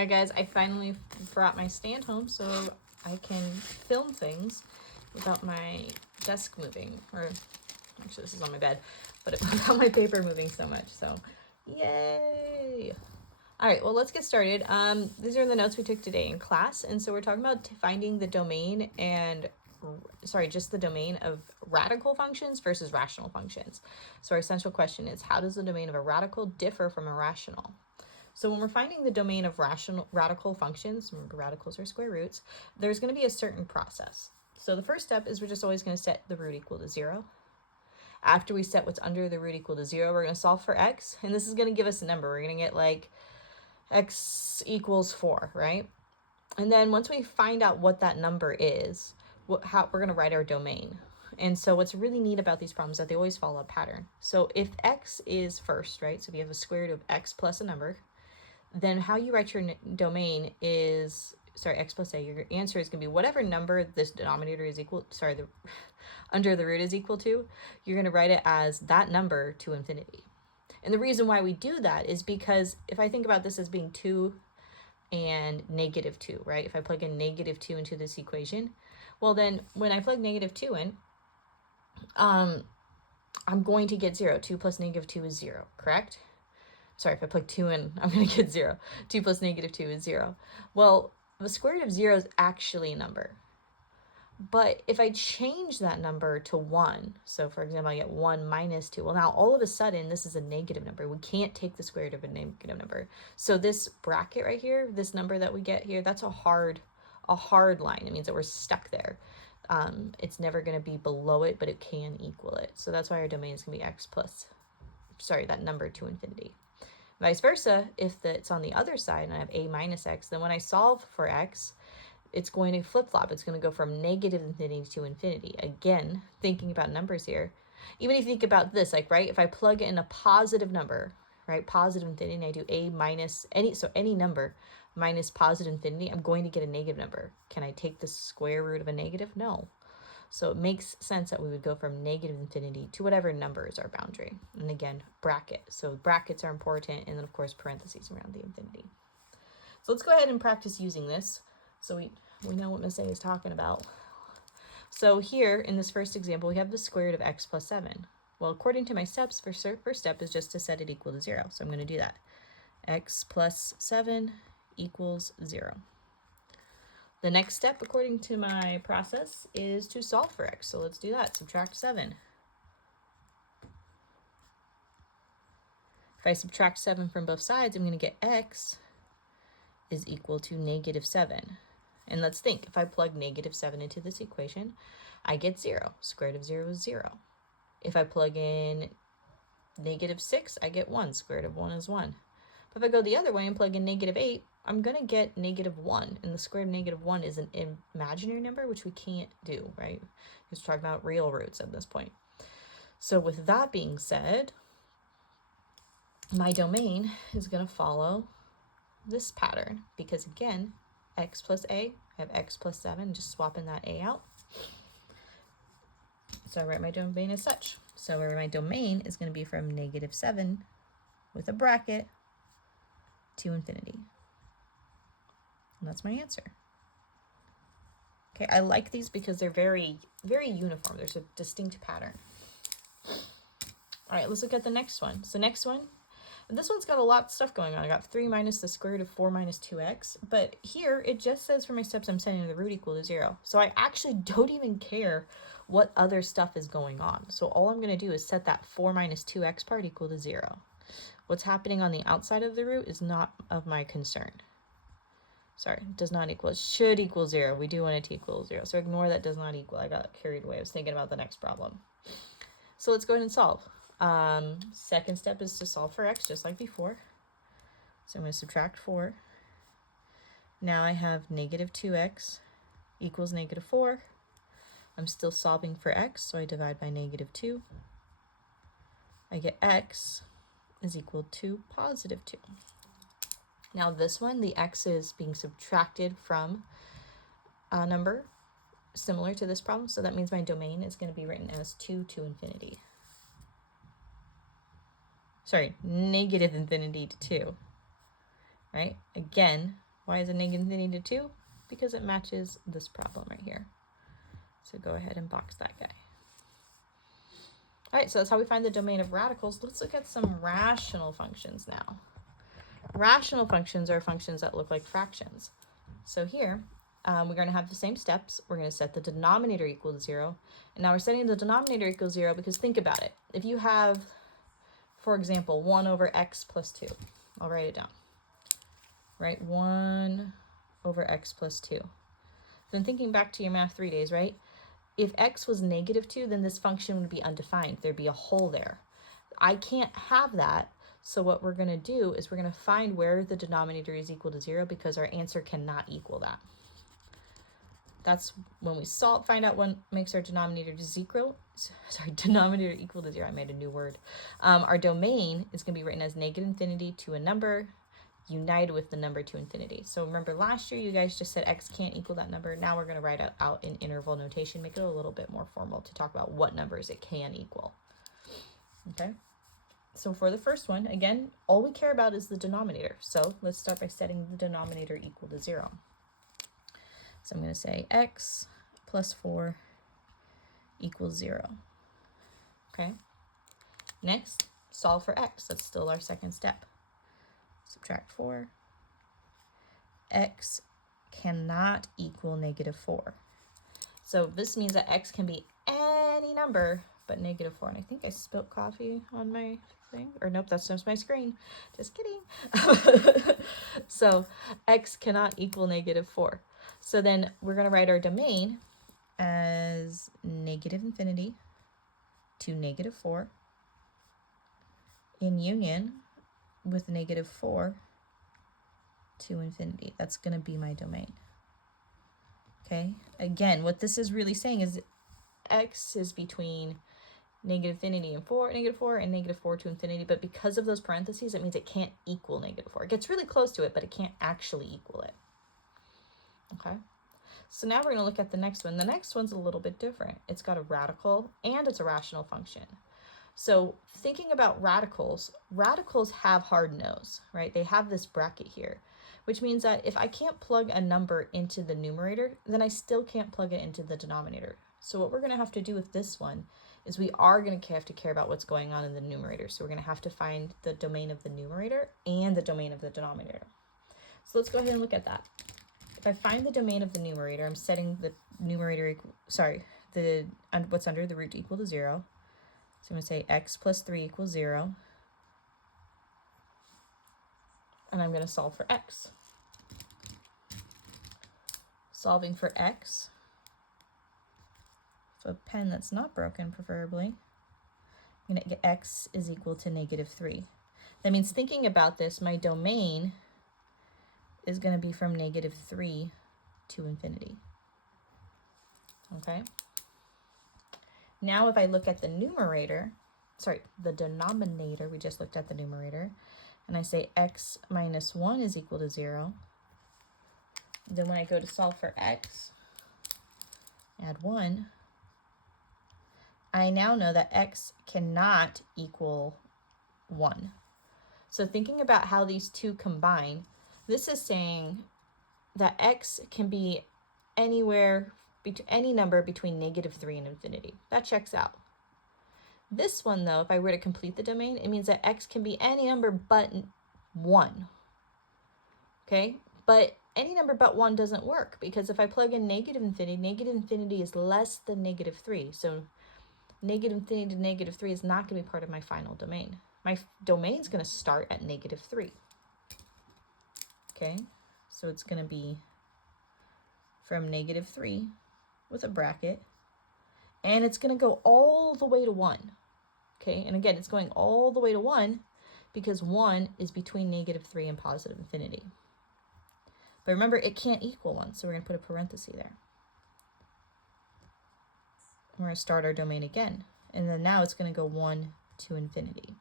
Alright guys, I finally brought my stand home so I can film things without my desk moving, or actually this is on my bed, but without my paper moving so much, so yay! Alright, well let's get started. These are the notes we took today in class, and so we're talking about finding the domain and just the domain of radical functions versus rational functions. So our essential question is, how does the domain of a radical differ from a rational? So when we're finding the domain of radical functions, remember radicals are square roots, there's going to be a certain process. So the first step is we're just always going to set the root equal to 0. After we set what's under the root equal to 0, we're going to solve for x, and this is going to give us a number. We're going to get like x equals 4, right? And then once we find out what that number is, how we're going to write our domain. And so what's really neat about these problems is that they always follow a pattern. So if x is first, right? So if you have a square root of x plus a number, then how you write your domain is, x plus a, your answer is going to be whatever number this denominator is equal, under the root is equal to, you're going to write it as that number to infinity. And the reason why we do that is because if I think about this as being 2 and -2, right? If I plug in -2 into this equation, well then when I plug -2 in, I'm going to get 0. 2 plus -2 is 0, correct? Sorry, if I plug 2 in, I'm going to get 0. 2 plus -2 is 0. Well, the square root of 0 is actually a number. But if I change that number to 1, so for example, I get 1 minus 2, well now all of a sudden this is a negative number. We can't take the square root of a negative number. So this bracket right here, this number that we get here, that's a hard line. It means that we're stuck there. It's never going to be below it, but it can equal it. So that's why our domain is going to be x plus, that number to infinity. Vice versa, if it's on the other side and I have a minus x, then when I solve for x, it's going to flip-flop. It's going to go from negative infinity to infinity. Again, thinking about numbers here. Even if you think about this, like, right, if I plug in a positive number, right, positive infinity, and I do a minus any number minus positive infinity, I'm going to get a negative number. Can I take the square root of a negative? No. So it makes sense that we would go from negative infinity to whatever number is our boundary. And again, bracket. So brackets are important, and then of course parentheses around the infinity. So let's go ahead and practice using this so we know what Miss A is talking about. So here in this first example, we have the square root of x plus 7. Well, according to my steps, first step is just to set it equal to 0. So I'm going to do that. X plus 7 equals 0. The next step, according to my process, is to solve for x. So let's do that. Subtract 7. If I subtract 7 from both sides, I'm going to get x is equal to -7. And let's think, if I plug -7 into this equation, I get 0. Square root of 0 is 0. If I plug in -6, I get 1. Square root of 1 is 1. But if I go the other way and plug in -8, I'm going to get -1, and the square root of -1 is an imaginary number, which we can't do, right? We're talking about real roots at this point. So with that being said, my domain is going to follow this pattern, because again, x plus a, I have x plus 7, just swapping that a out. So I write my domain as such. So where my domain is going to be from -7 with a bracket to infinity. And that's my answer. Okay, I like these because they're very, very uniform. There's a distinct pattern. All right, let's look at the next one. So next one, this one's got a lot of stuff going on. I got 3 minus the square root of 4 minus 2x. But here, it just says for my steps, I'm setting the root equal to 0. So I actually don't even care what other stuff is going on. So all I'm going to do is set that 4 minus 2x part equal to 0. What's happening on the outside of the root is not of my concern. Sorry, does not equal. It should equal 0. We do want it to equal 0. So ignore that does not equal. I got carried away. I was thinking about the next problem. So let's go ahead and solve. Second step is to solve for x, just like before. So I'm going to subtract 4. Now I have -2x equals -4. I'm still solving for x, so I divide by -2. I get x is equal to +2. Now this one, the x is being subtracted from a number similar to this problem, so that means my domain is going to be written as 2 to infinity. Sorry, -infinity to 2, right? Again, Why is it negative infinity to 2? Because it matches this problem right here. So go ahead and box that guy. All right, so that's how we find the domain of radicals. Let's look at some rational functions now. Rational functions are functions that look like fractions. So here, we're going to have the same steps. We're going to set the denominator equal to 0. And now we're setting the denominator equal to 0 because think about it. If you have, for example, 1 over x plus 2. I'll write it down. Right, 1 over x plus 2. Then thinking back to your math 3 days, right? If x was negative 2, then this function would be undefined. There'd be a hole there. I can't have that. So what we're going to do is we're going to find where the denominator is equal to 0 because our answer cannot equal that. That's when we find out what makes our denominator denominator equal to 0. I made a new word. Our domain is going to be written as negative infinity to a number united with the number to infinity. So remember last year you guys just said x can't equal that number. Now we're going to write out in interval notation, make it a little bit more formal to talk about what numbers it can equal. Okay, so for the first one, again, all we care about is the denominator. So let's start by setting the denominator equal to 0. So I'm going to say x plus 4 equals 0. Okay, next, solve for x. That's still our second step. Subtract 4. X cannot equal negative 4. So this means that x can be any number but negative 4. And I think I spilled coffee on my thing. Or nope, that's just my screen. Just kidding. So x cannot equal negative 4. So then we're going to write our domain as negative infinity to negative 4 in union with negative 4 to infinity. That's going to be my domain. Okay, again, what this is really saying is x is between negative infinity and negative 4 and negative 4 to infinity, but because of those parentheses, it means it can't equal negative 4. It gets really close to it, but it can't actually equal it. Okay, so now we're going to look at the next one. The next one's a little bit different. It's got a radical and it's a rational function. So thinking about radicals have hard nose, right? They have this bracket here, which means that if I can't plug a number into the numerator, then I still can't plug it into the denominator. So what we're going to have to do with this one is we are going to have to care about what's going on in the numerator. So we're going to have to find the domain of the numerator and the domain of the denominator. So let's go ahead and look at that. If I find the domain of the numerator, I'm setting the numerator, what's under the root equal to 0. So I'm going to say x plus 3 equals 0. And I'm going to solve for x. Solving for x. So a pen that's not broken, preferably. I'm going to get x is equal to negative 3. That means thinking about this, my domain is going to be from negative 3 to infinity. Okay? Now if I look at the the denominator, we just looked at the numerator, and I say x minus 1 is equal to 0, then when I go to solve for x, add 1, I now know that x cannot equal 1. So thinking about how these two combine, this is saying that x can be anywhere, any number between negative 3 and infinity. That checks out. This one, though, if I were to complete the domain, it means that x can be any number but 1. Okay? But any number but 1 doesn't work, because if I plug in negative infinity is less than negative 3. So negative infinity to negative 3 is not going to be part of my final domain. My domain is going to start at negative 3. Okay? So it's going to be from negative 3 with a bracket, and it's going to go all the way to 1. Okay, and again, it's going all the way to 1 because 1 is between negative 3 and positive infinity. But remember, it can't equal 1, so we're going to put a parenthesis there. We're going to start our domain again, and then now it's going to go 1 to infinity.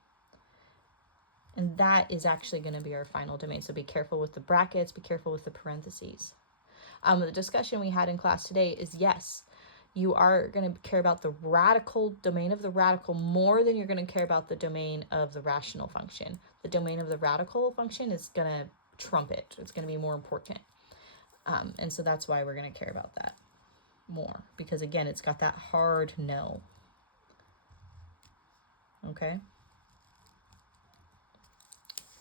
And that is actually going to be our final domain, so be careful with the brackets, be careful with the parentheses. The discussion we had in class today is, yes, you are going to care about the radical domain of the radical more than you're going to care about the domain of the rational function. The domain of the radical function is going to trump it. It's going to be more important. And so that's why we're going to care about that more, because again, it's got that hard no. Okay.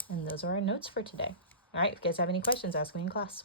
And those are our notes for today. All right, if you guys have any questions, ask me in class.